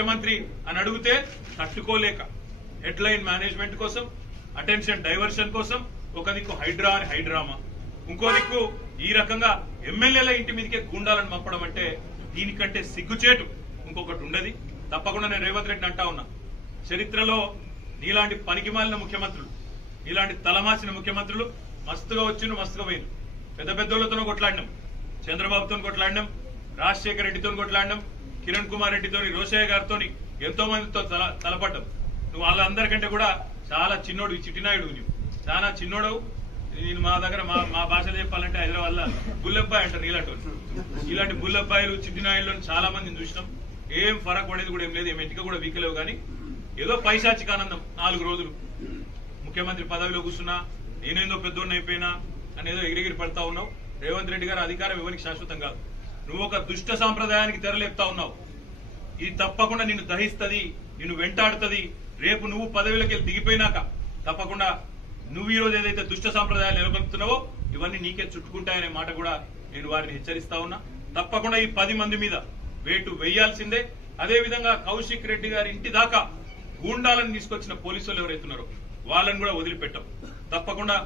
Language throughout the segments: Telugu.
ముఖ్యమంత్రి అని అడిగితే తట్టుకోలేక హెడ్లైన్ మేనేజ్మెంట్ కోసం, అటెన్షన్ డైవర్షన్ కోసం ఒక దిక్కు హైడ్రా అని హైడ్రామా, ఇంకో దిక్కు ఈ రకంగా ఎమ్మెల్యేల ఇంటి మీదకే గుండాలని పంపడం అంటే దీనికంటే సిగ్గుచేటు ఇంకొకటి ఉండదు. తప్పకుండా నేను రేవంత్ రెడ్డిని అంటా ఉన్నా, చరిత్రలో నీలాంటి పనికిమాలిన ముఖ్యమంత్రులు, నీలాంటి తలమాసిన ముఖ్యమంత్రులు మస్తుగా వచ్చిండు, మస్తుగా పోయిండు. పెద్ద పెద్దోళ్లతో కొట్లాడినాం, చంద్రబాబుతో కొట్లాడినాం, రాజశేఖర రెడ్డితో కొట్లాడినాం, కిరణ్ కుమార్ రెడ్డితో, రోషయ్య గారితో ఎంతో మందితో తలపడ్డాం. నువ్వు వాళ్ళందరికంటే కూడా చాలా చిన్నోడు, చిట్టినాయుడు, నువ్వు చాలా చిన్నోడు. నేను మా దగ్గర మా భాషలో చెప్పాలంటే హైదరాబాద్ లో బుల్లబ్బాయి అంటారు. ఇలాంటి బుల్లబ్బాయిలు, చిట్టినాయుడులను చాలా మందిని చూసినాం. ఏం ఫరక్ పడేది కూడా ఏం లేదు, ఏం ఎంటిక కూడా వీకలేవు. కానీ ఏదో పైశాచిక ఆనందం 4 రోజులు ముఖ్యమంత్రి పదవిలో కూర్చున్నా, నేనేందో పెద్దోడిని అయిపోయినా అనేదో ఎగిరిగిరి పడతా ఉన్నావు. రేవంత్ రెడ్డి గారు అధికారం ఎవరికి శాశ్వతం కాదు. నువ్వు ఒక దుష్ట సాంప్రదాయానికి తెరలేపుతా ఉన్నావు. ఇది తప్పకుండా నిన్ను దహిస్తుంది, నిన్ను వెంటాడుతుంది. రేపు నువ్వు పదవిలోకి దిగిపోయినాక తప్పకుండా నువ్వు ఈ రోజు ఏదైతే దుష్ట సాంప్రదాయాలు నెలకొల్పుతున్నావో ఇవన్నీ నీకే చుట్టుకుంటాయనే మాట కూడా నేను వారిని హెచ్చరిస్తా ఉన్నా. తప్పకుండా ఈ 10 మంది మీద వేటు వేయాల్సిందే. అదేవిధంగా కౌశిక్ రెడ్డి గారి ఇంటి దాకా గూండాలను తీసుకొచ్చిన పోలీసులు ఎవరైతున్నారో వాళ్ళని కూడా వదిలిపెట్టాం. తప్పకుండా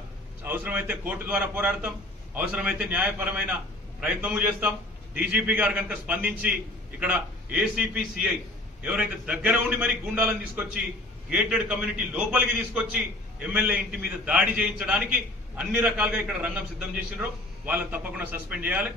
అవసరమైతే కోర్టు ద్వారా పోరాడతాం, అవసరమైతే న్యాయపరమైన ప్రయత్నము చేస్తాం. డీజీపీ గారు కనుక స్పందించి ఇక్కడ ఏసీపీ సిఐ ఎవరైతే దగ్గర ఉండి మరి గూండాలను తీసుకొచ్చి గేటెడ్ కమ్యూనిటీ లోపలికి తీసుకొచ్చి ఎమ్మెల్యే ఇంటి మీద దాడి చేయించడానికి అన్ని రకాలుగా ఇక్కడ రంగం సిద్ధం చేసినారో వాళ్ళని తప్పకుండా సస్పెండ్ చేయాలి.